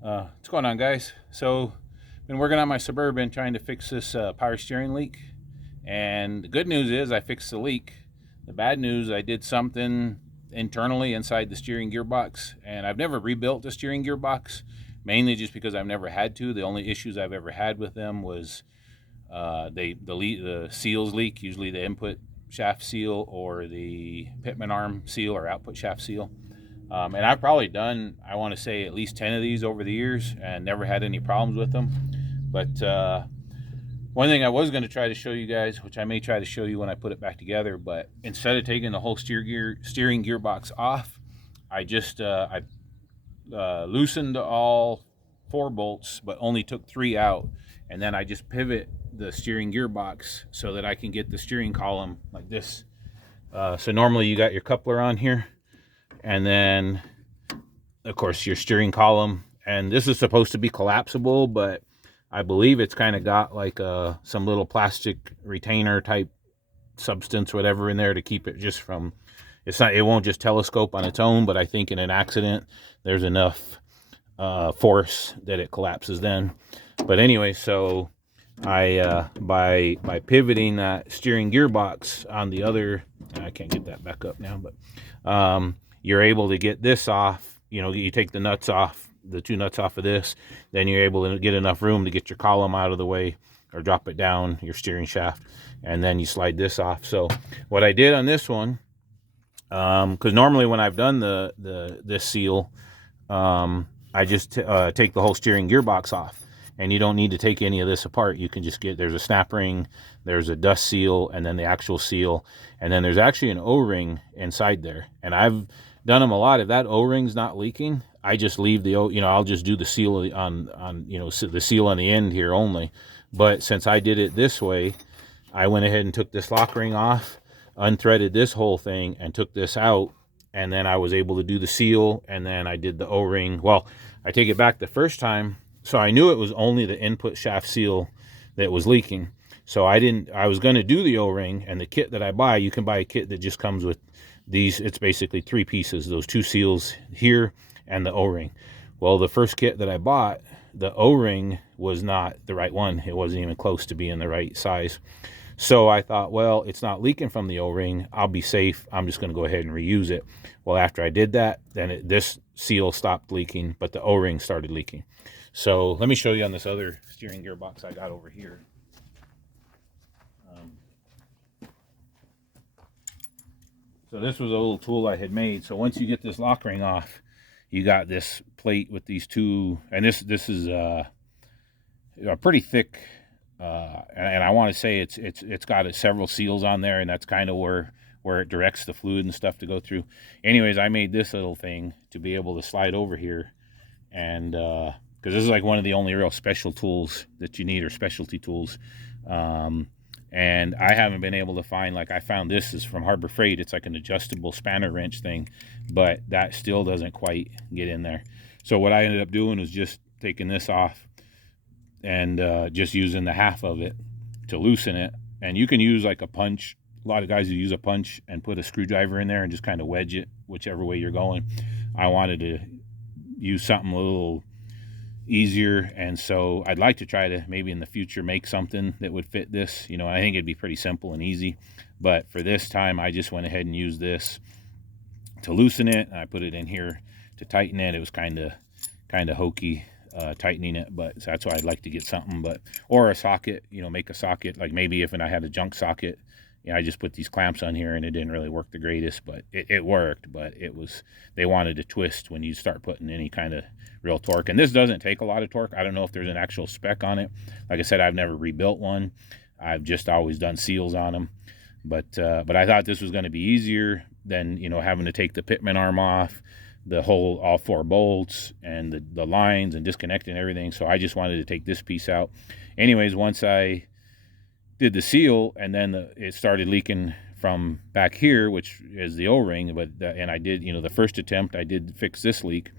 What's going on, guys? So, been working on my Suburban trying to fix this power steering leak. And the good news is I fixed the leak. The bad news, I did something internally inside the steering gearbox, and I've never rebuilt the steering gearbox, mainly just because I've never had to. The only issues I've ever had with them was the seals leak, usually the input shaft seal or the pitman arm seal or output shaft seal. And I've probably done, I want to say, at least 10 of these over the years and never had any problems with them. But one thing I was going to try to show you guys, which I may try to show you when I put it back together, but instead of taking the whole steering gearbox off, I just loosened all 4 bolts, but only took 3 out. And then I just pivot the steering gearbox so that I can get the steering column like this. So normally you got your coupler on here, and then of course your steering column, and this is supposed to be collapsible, but I believe it's kind of got like some little plastic retainer type substance, whatever, in there to keep it just from, it won't just telescope on its own, but I think in an accident there's enough force that it collapses then. But anyway, so I by pivoting that steering gearbox on the other, I can't get that back up now, but you're able to get this off. You take the nuts off, the 2 nuts off of this, then you're able to get enough room to get your column out of the way or drop it down your steering shaft, and then you slide this off. So what I did on this one, because normally when I've done this seal, I just take the whole steering gearbox off, and you don't need to take any of this apart. You can just there's a snap ring, there's a dust seal, and then the actual seal, and then there's actually an O-ring inside there. And I've done them a lot. If that O-ring's not leaking, I just leave the I'll just do the seal on the seal on the end here only. But since I did it this way, I went ahead and took this lock ring off, unthreaded this whole thing, and took this out. And then I was able to do the seal, and then I did the O-ring. Well, I take it back the first time, so I knew it was only the input shaft seal that was leaking. So I was going to do the O-ring, and the kit that I buy, you can buy a kit that just comes with these. It's basically 3 pieces, those 2 seals here and the O-ring. Well, the first kit that I bought, the O-ring was not the right one. It wasn't even close to being the right size. So I thought, well, it's not leaking from the O-ring. I'll be safe. I'm just going to go ahead and reuse it. Well, after I did that, then this seal stopped leaking, but the O-ring started leaking. So let me show you on this other steering gearbox I got over here. So this was a little tool I had made. So once you get this lock ring off, you got this plate with these 2, and this is a pretty thick, and I want to say it's got several seals on there, and that's kind of where it directs the fluid and stuff to go through. Anyways, I made this little thing to be able to slide over here, and because this is like one of the only real special tools that you need, or specialty tools. And I haven't been able to find, like, I found this is from Harbor Freight. It's like an adjustable spanner wrench thing, but that still doesn't quite get in there. So what I ended up doing was just taking this off and just using the half of it to loosen it. And you can use like a punch. A lot of guys who use a punch and put a screwdriver in there and just kind of wedge it whichever way you're going. I wanted to use something a little easier, and so I'd like to try to maybe in the future make something that would fit this. I think it'd be pretty simple and easy, but for this time I just went ahead and used this to loosen it, and I put it in here to tighten it. It was kind of hokey tightening it, but so that's why I'd like to get something, or a socket, make a socket, like maybe if I had a junk socket. I just put these clamps on here, and it didn't really work the greatest, but it worked. But they wanted to twist when you start putting any kind of real torque. And this doesn't take a lot of torque. I don't know if there's an actual spec on it. Like I said, I've never rebuilt one. I've just always done seals on them. But I thought this was going to be easier than, having to take the pitman arm off, all 4 bolts and the lines and disconnecting everything. So I just wanted to take this piece out. Anyways, once I did the seal, and then it started leaking from back here, which is the O-ring, and I did, the first attempt I did fix this leak,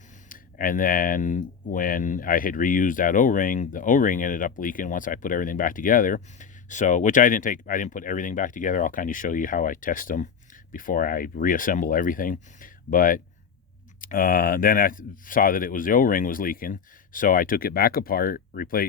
and then when I had reused that O-ring, the O-ring ended up leaking once I put everything back together. So, which I didn't put everything back together. I'll kind of show you how I test them before I reassemble everything. But Then I saw that it was the O-ring was leaking, so I took it back apart,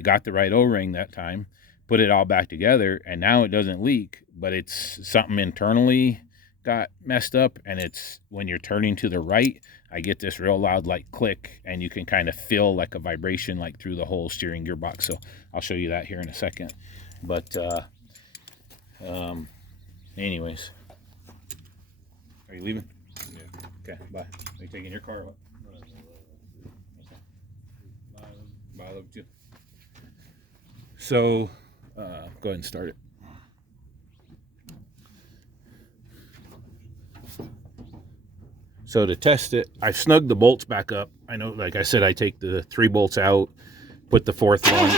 got the right O-ring that time, put it all back together, and now it doesn't leak, but it's something internally got messed up, and it's when you're turning to the right, I get this real loud like click, and you can kind of feel like a vibration like through the whole steering gearbox. So I'll show you that here in a second. But anyways, are you leaving? Yeah. Okay, bye. Are you taking your car? Bye, I love you. So go ahead and start it. So to test it, I snugged the bolts back up. I know, like I said, I take the 3 bolts out, put the 4th one,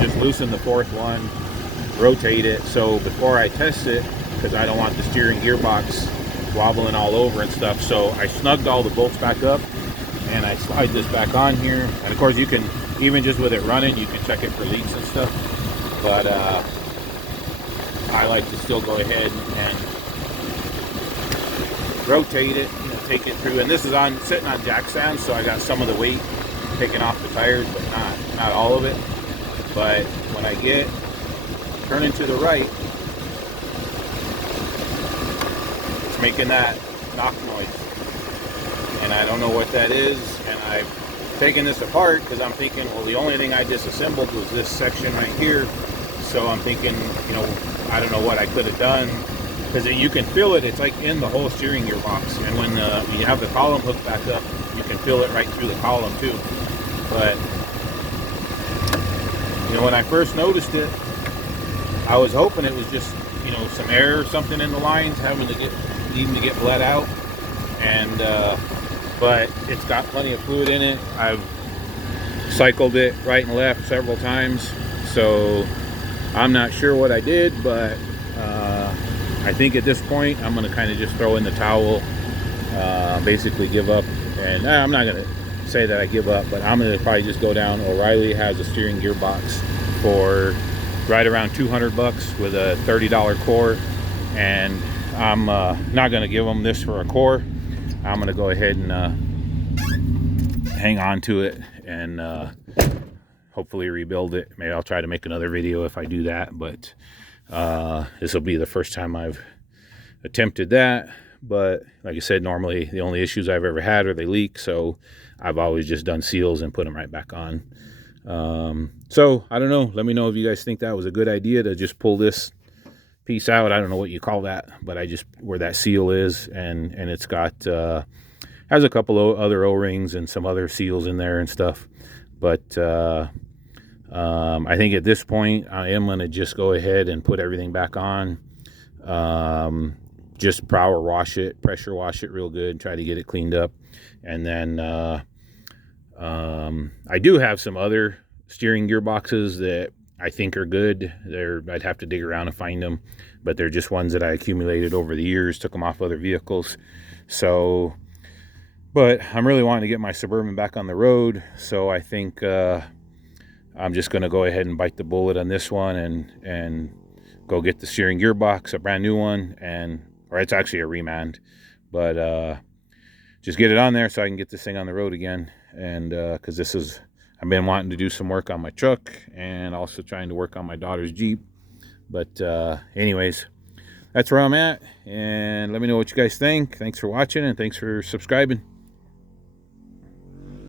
just loosen the 4th one, rotate it. So before I test it, because I don't want the steering gearbox wobbling all over and stuff, so I snugged all the bolts back up, and I slide this back on here. And of course, you can, even just with it running, you can check it for leaks and stuff. But I like to still go ahead and rotate it, take it through. And this is sitting on jack stands, so I got some of the weight taken off the tires, but not all of it. But when I get turning to the right, it's making that knock noise, and I don't know what that is. And I've taken this apart because I'm thinking, well, the only thing I disassembled was this section right here. So I'm thinking, I don't know what I could have done, because you can feel it. It's like in the whole steering gearbox, and when you have the column hooked back up, you can feel it right through the column too. But when I first noticed it, I was hoping it was just some air or something in the lines needing to get bled out, and but it's got plenty of fluid in it. I've cycled it right and left several times, so I'm not sure what I did, but I think at this point I'm going to kind of just throw in the towel, basically give up. And I'm not going to say that I give up, but I'm going to probably just go down. O'Reilly has a steering gearbox for right around $200 with a $30 core, and I'm not going to give them this for a core. I'm going to go ahead and hang on to it and hopefully rebuild it. Maybe I'll try to make another video if I do that, but this will be the first time I've attempted that. But like I said, normally the only issues I've ever had are they leak, so I've always just done seals and put them right back on. So I don't know, let me know if you guys think that was a good idea to just pull this piece out. I don't know what you call that, but I just, where that seal is, and it's got has a couple of other O-rings and some other seals in there and stuff. But I think at this point I am going to just go ahead and put everything back on. Just pressure wash it real good, try to get it cleaned up. And then I do have some other steering gearboxes that I think are good. I'd have to dig around and find them, but they're just ones that I accumulated over the years, took them off other vehicles. So, but I'm really wanting to get my Suburban back on the road, so I think I'm just going to go ahead and bite the bullet on this one and go get the steering gearbox, a brand new one, or it's actually a remand, but just get it on there so I can get this thing on the road again. And because I've been wanting to do some work on my truck and also trying to work on my daughter's Jeep. But anyways, that's where I'm at, and let me know what you guys think. Thanks for watching, and thanks for subscribing.